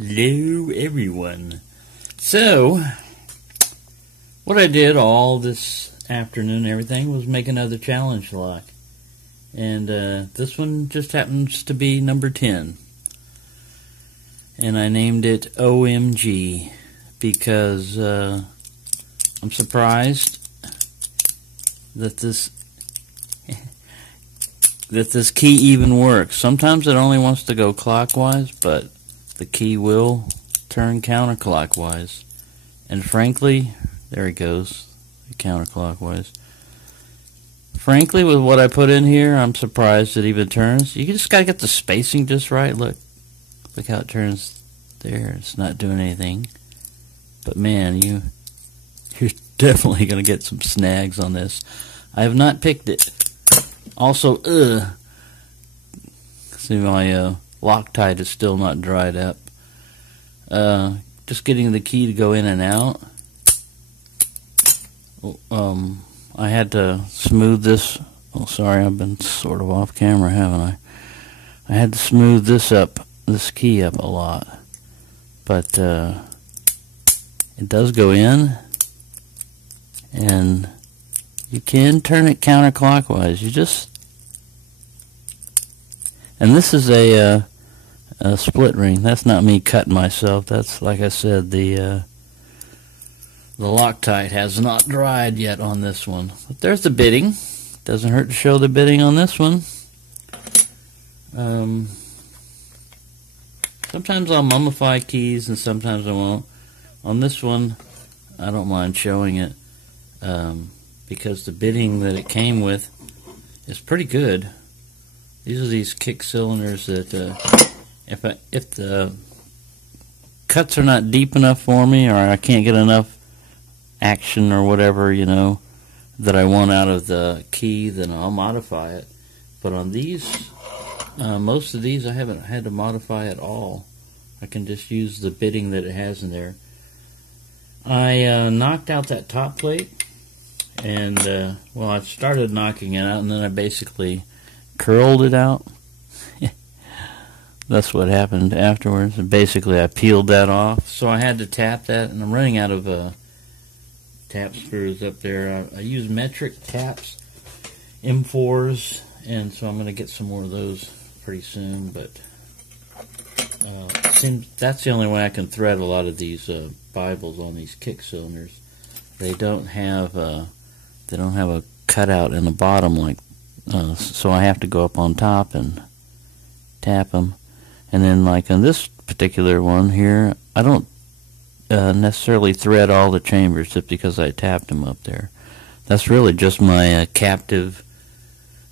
Hello everyone. So, what I did all this afternoon and everything was make another challenge lock. And this one just happens to be number 10. And I named it OMG because I'm surprised that this key even works. Sometimes it only wants to go clockwise, but the key will turn counterclockwise. And frankly, there it goes, counterclockwise. Frankly, with what I put in here, I'm surprised it even turns. You just gotta get the spacing just right. Look how it turns there. It's not doing anything. But man, you're definitely gonna get some snags on this. I have not picked it. Also, see my Loctite is still not dried up. Just getting the key to go in and out. I had to smooth this. Oh, sorry, I've been sort of off camera, haven't I? I had to smooth this key up a lot. But it does go in, and you can turn it counterclockwise. And this is a split ring. That's not me cutting myself. That's, like I said, the Loctite has not dried yet on this one. But there's the bitting. Doesn't hurt to show the bitting on this one. Sometimes I'll mummify keys and sometimes I won't. On this one, I don't mind showing it because the bitting that it came with is pretty good. These are these kick cylinders that if the cuts are not deep enough for me, or I can't get enough action or whatever, that I want out of the key, then I'll modify it. But on these, most of these I haven't had to modify at all. I can just use the bitting that it has in there. I knocked out that top plate, and well, I started knocking it out, and then I basically curled it out. That's what happened afterwards. And basically, I peeled that off, so I had to tap that, and I'm running out of tap screws up there. I use metric taps, M4s, and so I'm going to get some more of those pretty soon. But that's the only way I can thread a lot of these Bibles on these kick cylinders. They don't have a cutout in the bottom like. So I have to go up on top and tap them. And then like on this particular one here, I don't necessarily thread all the chambers just because I tapped them up there. That's really just my captive.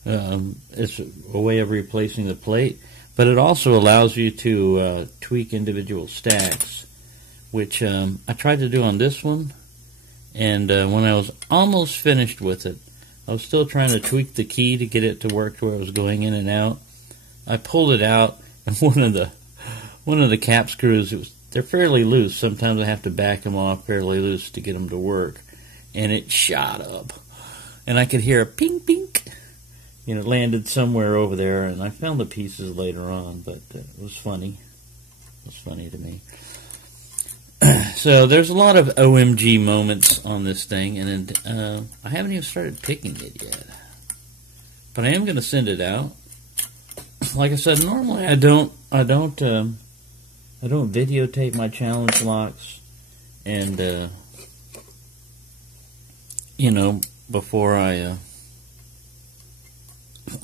It's a way of replacing the plate. But it also allows you to tweak individual stacks, which I tried to do on this one. And when I was almost finished with it, I was still trying to tweak the key to get it to work to where it was going in and out. I pulled it out, and one of the cap screws, they're fairly loose. Sometimes I have to back them off fairly loose to get them to work, and it shot up, and I could hear a ping ping. It landed somewhere over there, and I found the pieces later on, but it was funny. It was funny to me. So there's a lot of OMG moments on this thing, and I haven't even started picking it yet. But I am going to send it out. Like I said, normally I don't videotape my challenge locks, and before I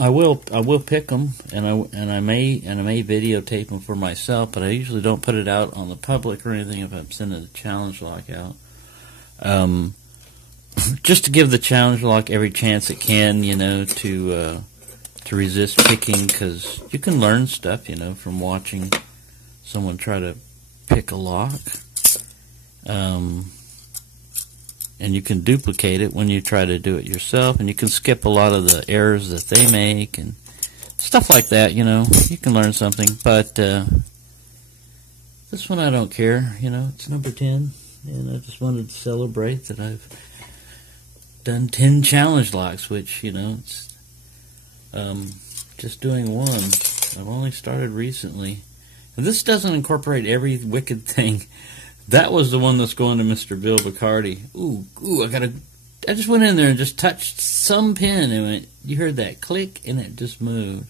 will pick them, and I may videotape them for myself, but I usually don't put it out on the public or anything if I'm sending a challenge lock out. Just to give the challenge lock every chance it can, to resist picking, because you can learn stuff, from watching someone try to pick a lock. And you can duplicate it when you try to do it yourself, and you can skip a lot of the errors that they make and stuff like that. You can learn something. But this one I don't care. It's number 10, and I just wanted to celebrate that I've done 10 challenge locks, which it's just doing one. I've only started recently, And this doesn't incorporate every wicked thing. That was the one that's going to Mr. Bill Bacardi. Ooh, I just went in there and just touched some pin and went, you heard that click and it just moved.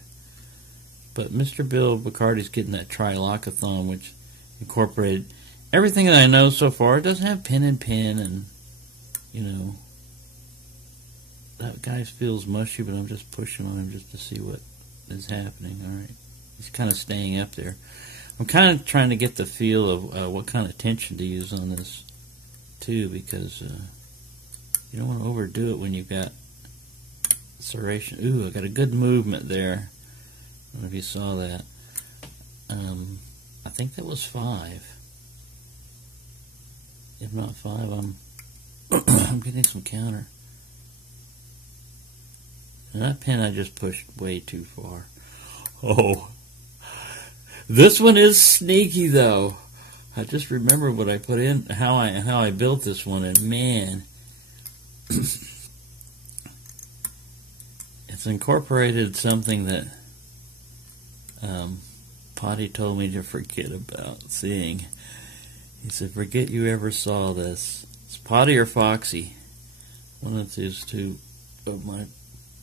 But Mr. Bill Bacardi's getting that Trilocathon, which incorporated everything that I know so far. It doesn't have pin and, you know, that guy feels mushy, but I'm just pushing on him just to see what is happening. All right. He's kind of staying up there. I'm kind of trying to get the feel of what kind of tension to use on this, too, because you don't want to overdo it when you've got serration. Ooh, I got a good movement there. I don't know if you saw that. I think that was 5. If not 5, I'm getting some counter. And that pin I just pushed way too far. Oh. This one is sneaky though. I just remember what I put in, how I built this one, and man, it's incorporated something that Potty told me to forget about seeing. He said, "Forget you ever saw this." It's Potty or Foxy, one of those two of my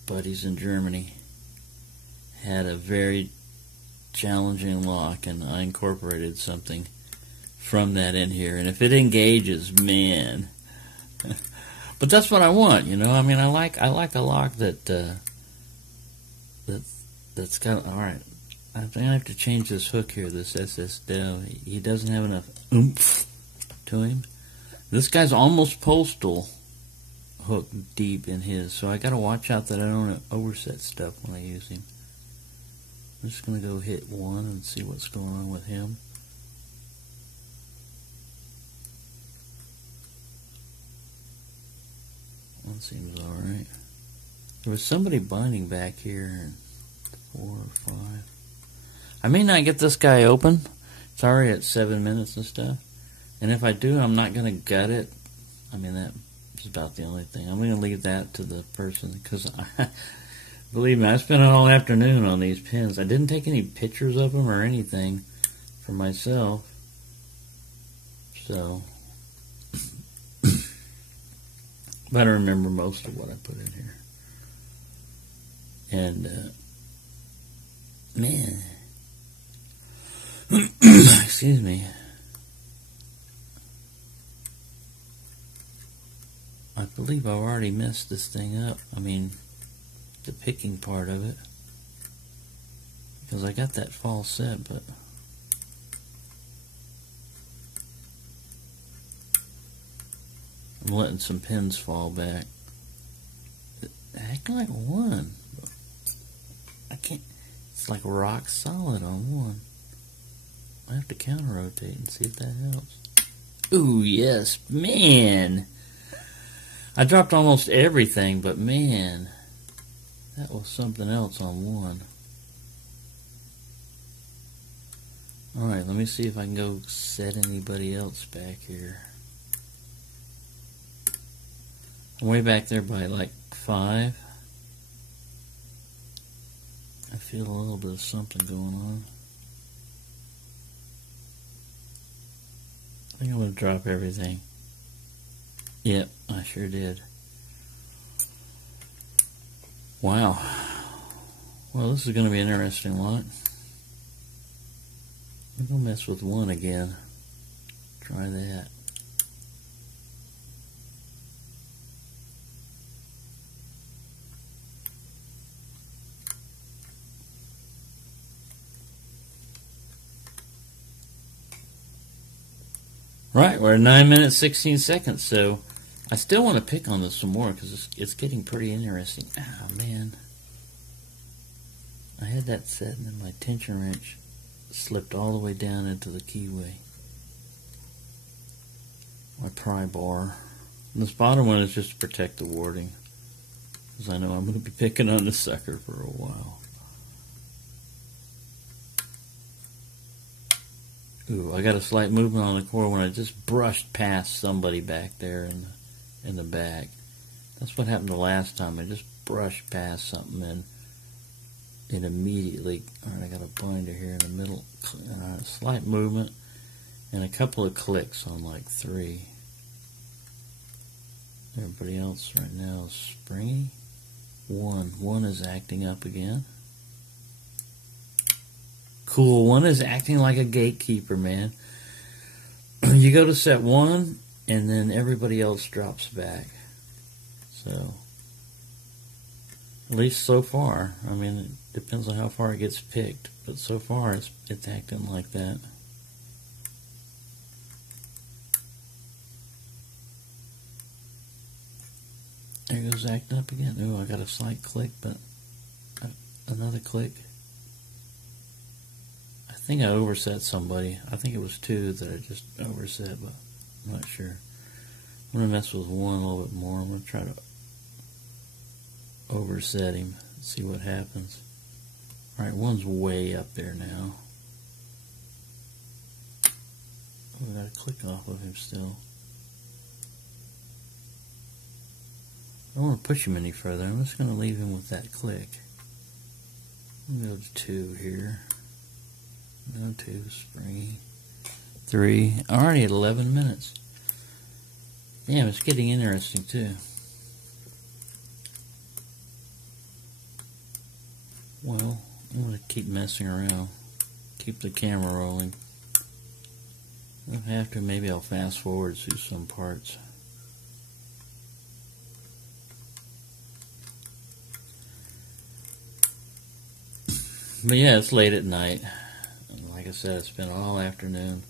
buddies in Germany had a very challenging lock, and I incorporated something from that in here. And if it engages, man. But that's what I want, you know. I mean, I like a lock that's kind of all right. I think I have to change this hook here, this SS Dell. He doesn't have enough oomph to him. This guy's almost postal hook deep in his, so I got to watch out that I don't overset stuff when I use him. I'm just going to go hit 1 and see what's going on with him. One seems alright. There was somebody binding back here in 4 or 5. I may not get this guy open. It's already at 7 minutes and stuff. And if I do, I'm not going to gut it. I mean, that is about the only thing. I'm going to leave that to the person, because believe me, I spent all afternoon on these pins. I didn't take any pictures of them or anything for myself. So, but I remember most of what I put in here. And, man, excuse me. I believe I've already messed this thing up. I mean, the picking part of it, because I got that false set, but I'm letting some pins fall back. Acting like 1. I can't. It's like rock solid on 1. I have to counter rotate and see if that helps. Ooh, yes, man. I dropped almost everything, but man, that was something else on 1. Alright, let me see if I can go set anybody else back here. I'm way back there by like 5. I feel a little bit of something going on. I think I'm going to drop everything. Yep, I sure did. Wow. Well, this is going to be an interesting lot. I'm going to mess with 1 again. Try that. Right, we're at 9 minutes, 16 seconds, so I still want to pick on this some more because it's getting pretty interesting. Ah, man. I had that set and then my tension wrench slipped all the way down into the keyway. My pry bar. And this bottom one is just to protect the warding, because I know I'm going to be picking on this sucker for a while. Ooh, I got a slight movement on the core when I just brushed past somebody back there in the back. That's what happened the last time. I just brushed past something and it immediately, alright, I got a binder here in the middle, slight movement, and a couple of clicks on like 3. Everybody else right now is springy. 1 is acting up again. Cool, 1 is acting like a gatekeeper, man. You go to set 1, and then everybody else drops back. So, at least so far. I mean, it depends on how far it gets picked, but so far it's acting like that. There goes acting up again. Oh, I got a slight click, but another click. I think I overset somebody. I think it was 2 that I just overset, but I'm not sure. I'm going to mess with 1 a little bit more. I'm going to try to overset him, see what happens. Alright, 1's way up there now. Oh, I got to click off of him still. I don't want to push him any further. I'm just going to leave him with that click. I'm going to go to 2 here. No 2, springy. 3. Already at 11 minutes. Damn, it's getting interesting too. Well, I'm going to keep messing around. Keep the camera rolling. If I have to, maybe I'll fast forward through some parts. But yeah, it's late at night. Like I said, it's been all afternoon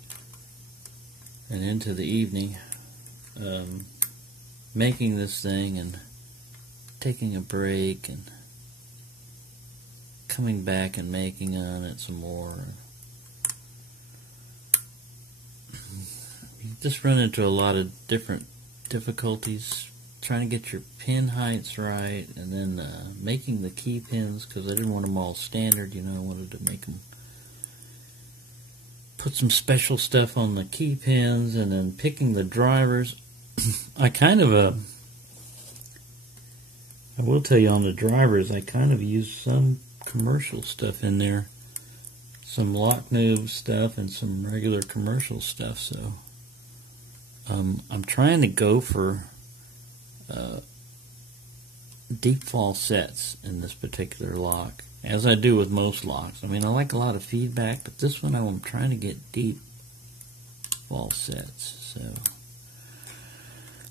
and into the evening making this thing and taking a break and coming back and making on it some more. You just run into a lot of different difficulties trying to get your pin heights right, and then making the key pins, because I didn't want them all standard, you know. I wanted to make them, put some special stuff on the key pins, and then picking the drivers. I kind of I will tell you on the drivers, I kind of used some commercial stuff in there, some Locknoob stuff and some regular commercial stuff. So I'm trying to go for deep fall sets in this particular lock, as I do with most locks. I mean, I like a lot of feedback, but this one I'm trying to get deep fall sets. So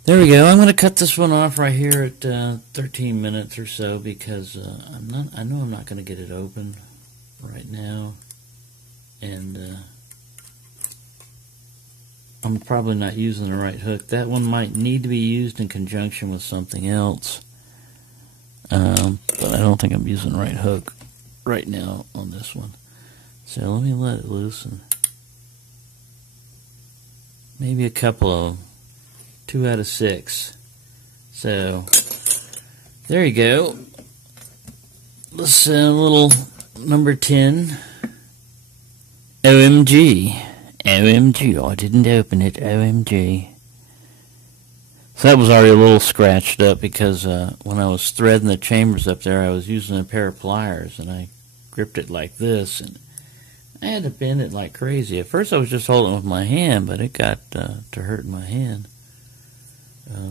there we go. I'm going to cut this one off right here at 13 minutes or so, because I know I'm not going to get it open right now, and I'm probably not using the right hook. That one might need to be used in conjunction with something else, but I don't think I'm using the right hook right now on this one. So let me let it loose, and maybe a couple of them. 2 out of 6. So there you go. Let's little number 10. OMG. OMG. I didn't open it. OMG. So that was already a little scratched up, because when I was threading the chambers up there, I was using a pair of pliers, and I gripped it like this, and I had to bend it like crazy. At first I was just holding it with my hand, but it got to hurting my hand.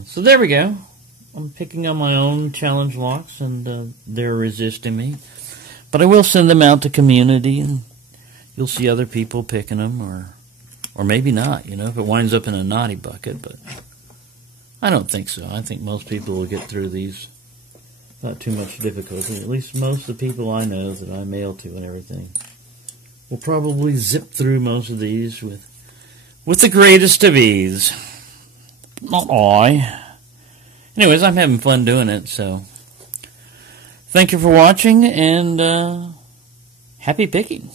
So there we go. I'm picking on my own challenge locks, and they're resisting me. But I will send them out to community, and you'll see other people picking them, or maybe not, you know, if it winds up in a naughty bucket. But I don't think so. I think most people will get through these without too much difficulty. At least most of the people I know that I mail to and everything will probably zip through most of these with the greatest of ease. Not I. Anyways, I'm having fun doing it, so thank you for watching, and happy picking.